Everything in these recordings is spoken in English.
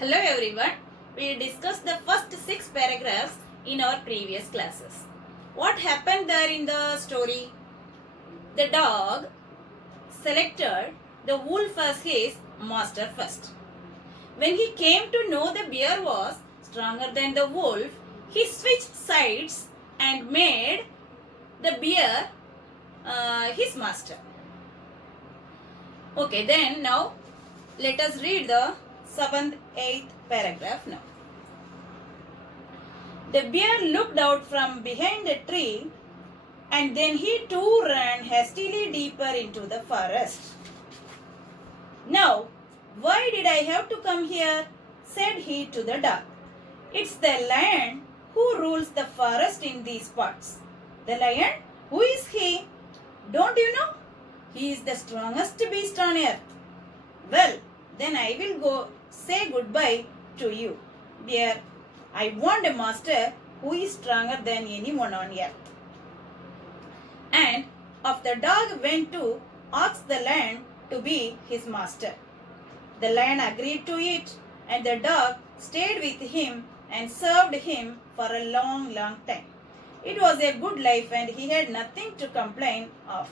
Hello everyone. We discussed the first 6 paragraphs in our previous classes. What happened there in the story? The dog selected the wolf as his master first. When he came to know the bear was stronger than the wolf, he switched sides and made the bear his master. Okay, then now let us read the 7th, 8th paragraph now. The bear looked out from behind a tree and then he too ran hastily deeper into the forest. Now, why did I have to come here? Said he to the dog. It's the lion who rules the forest in these parts. The lion? Who is he? Don't you know? He is the strongest beast on earth. Well, then I will go say goodbye to you, dear. I want a master who is stronger than anyone on earth. And off the dog went to ask the lion to be his master. The lion agreed to it, and the dog stayed with him and served him for a long, long time. It was a good life, and he had nothing to complain of.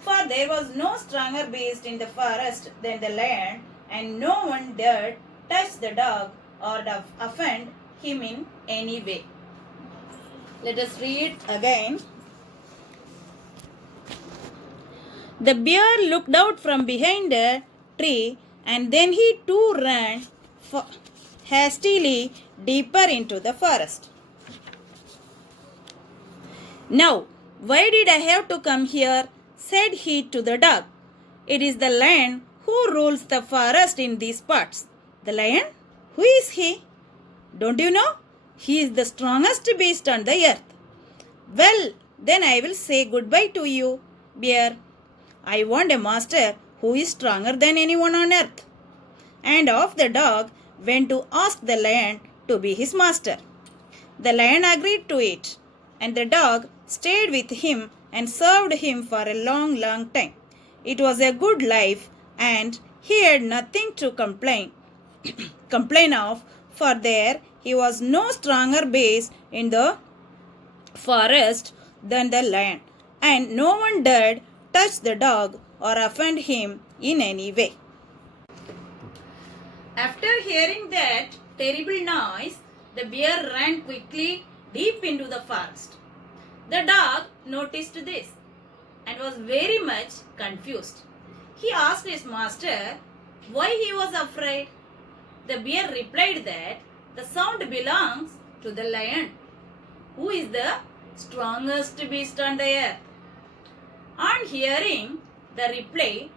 For there was no stronger beast in the forest than the lion, and no one dared touch the dog or offend him in any way. Let us read again. The bear looked out from behind a tree and then he too ran hastily deeper into the forest. Now, why did I have to come here? Said he to the dog. It is the lion who rules the forest in these parts. The lion? Who is he? Don't you know? He is the strongest beast on the earth. Well, then I will say goodbye to you, bear. I want a master who is stronger than anyone on earth. And off the dog went to ask the lion to be his master. The lion agreed to it, and the dog stayed with him and served him for a long, long time. It was a good life, and he had nothing to complain of, for there he was no stronger beast in the forest than the lion, and no one dared touch the dog or offend him in any way. After hearing that terrible noise, the bear ran quickly deep into the forest. The dog noticed this and was very much confused. He asked his master why he was afraid. The bear replied that the sound belongs to the lion, who is the strongest beast on the earth. On hearing the reply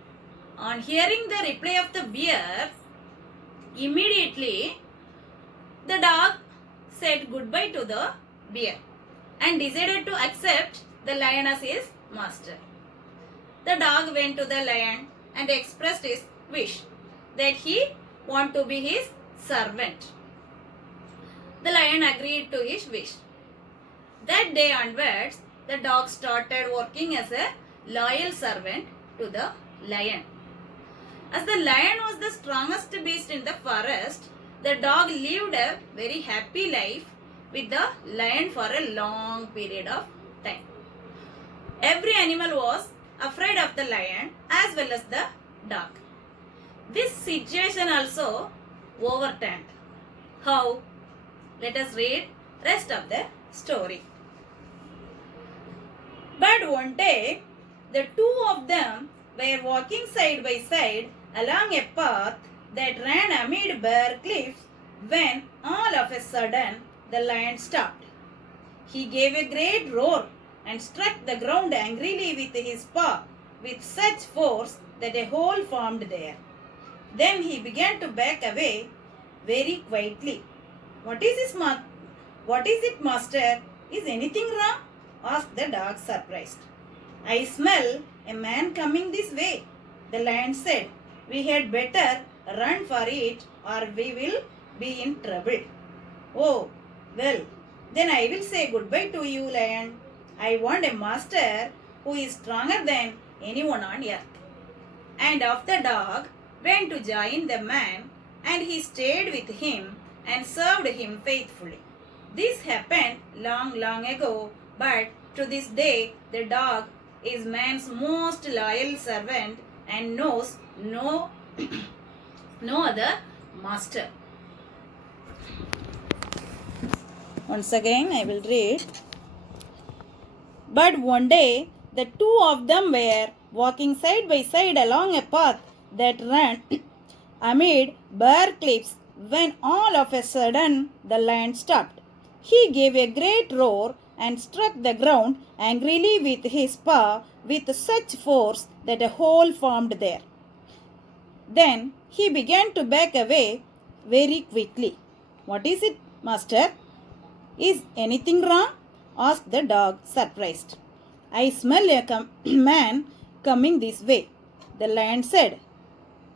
of the bear, immediately the dog said goodbye to the bear and decided to accept the lion as his master. The dog went to the lion and expressed his wish that he want to be his servant. The lion agreed to his wish. That day onwards, the dog started working as a loyal servant to the lion. As the lion was the strongest beast in the forest, the dog lived a very happy life with the lion for a long period of time. Every animal was afraid of the lion as well as the dog. This situation also overturned. How? Let us read rest of the story. But one day, the two of them were walking side by side along a path that ran amid bare cliffs when all of a sudden the lion stopped. He gave a great roar and struck the ground angrily with his paw with such force that a hole formed there. Then he began to back away very quietly. What is it, master? Is anything wrong? Asked the dog, surprised. I smell a man coming this way, the lion said. We had better run for it or we will be in trouble. Oh, well, then I will say goodbye to you, lion. I want a master who is stronger than anyone on earth. And off the dog went to join the man and he stayed with him and served him faithfully. This happened long, long ago, but to this day the dog is man's most loyal servant and knows no other master. Once again, I will read. But one day, the two of them were walking side by side along a path that ran amid bare cliffs when all of a sudden the lion stopped. He gave a great roar and struck the ground angrily with his paw with such force that a hole formed there. Then he began to back away very quickly. What is it, master? Is anything wrong? Asked the dog, surprised. I smell a man coming this way, the lion said.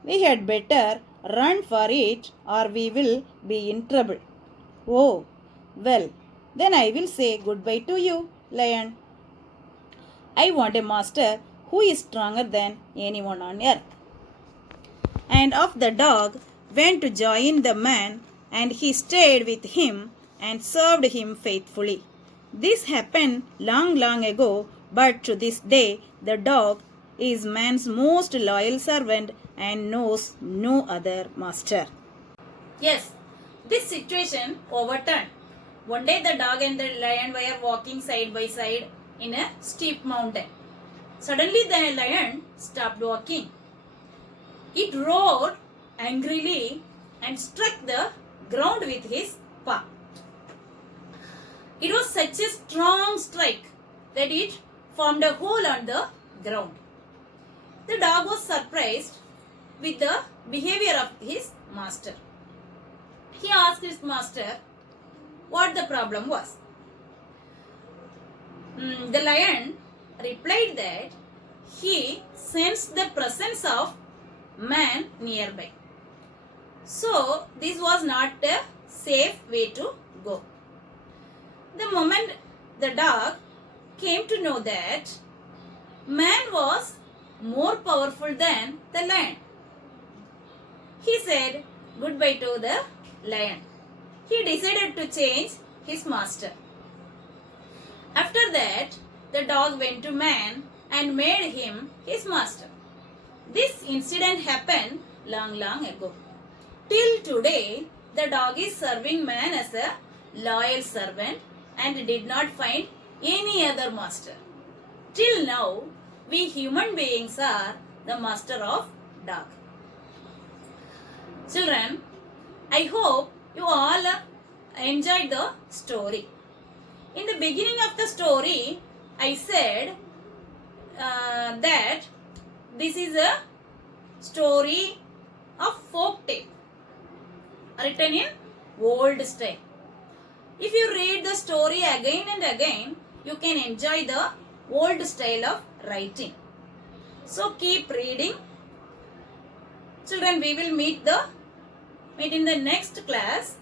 We had better run for it or we will be in trouble. Oh, well, then I will say goodbye to you, lion. I want a master who is stronger than anyone on earth. And off the dog went to join the man, and he stayed with him and served him faithfully. This happened long, long ago, but to this day the dog is man's most loyal servant and knows no other master. Yes, this situation overturned. One day the dog and the lion were walking side by side in a steep mountain. Suddenly the lion stopped walking. It roared angrily and struck the ground with his paw. It was such a strong strike that it formed a hole on the ground. The dog was surprised with the behavior of his master. He asked his master what the problem was. The lion replied that he sensed the presence of man nearby. So this was not a safe way to go. The moment the dog came to know that man was more powerful than the lion, he said goodbye to the lion. He decided to change his master. After that, the dog went to man and made him his master. This incident happened long, long ago. Till today, the dog is serving man as a loyal servant and did not find any other master. Till now, we human beings are the master of dog. Children, I hope you all enjoyed the story. In the beginning of the story, I said that this is a story of folk tale written in old style. If you read the story again and again, you can enjoy the old style of writing. So keep reading. Children, we will meet in the next class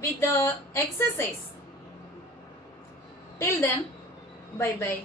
with the exercise. Till then, bye bye.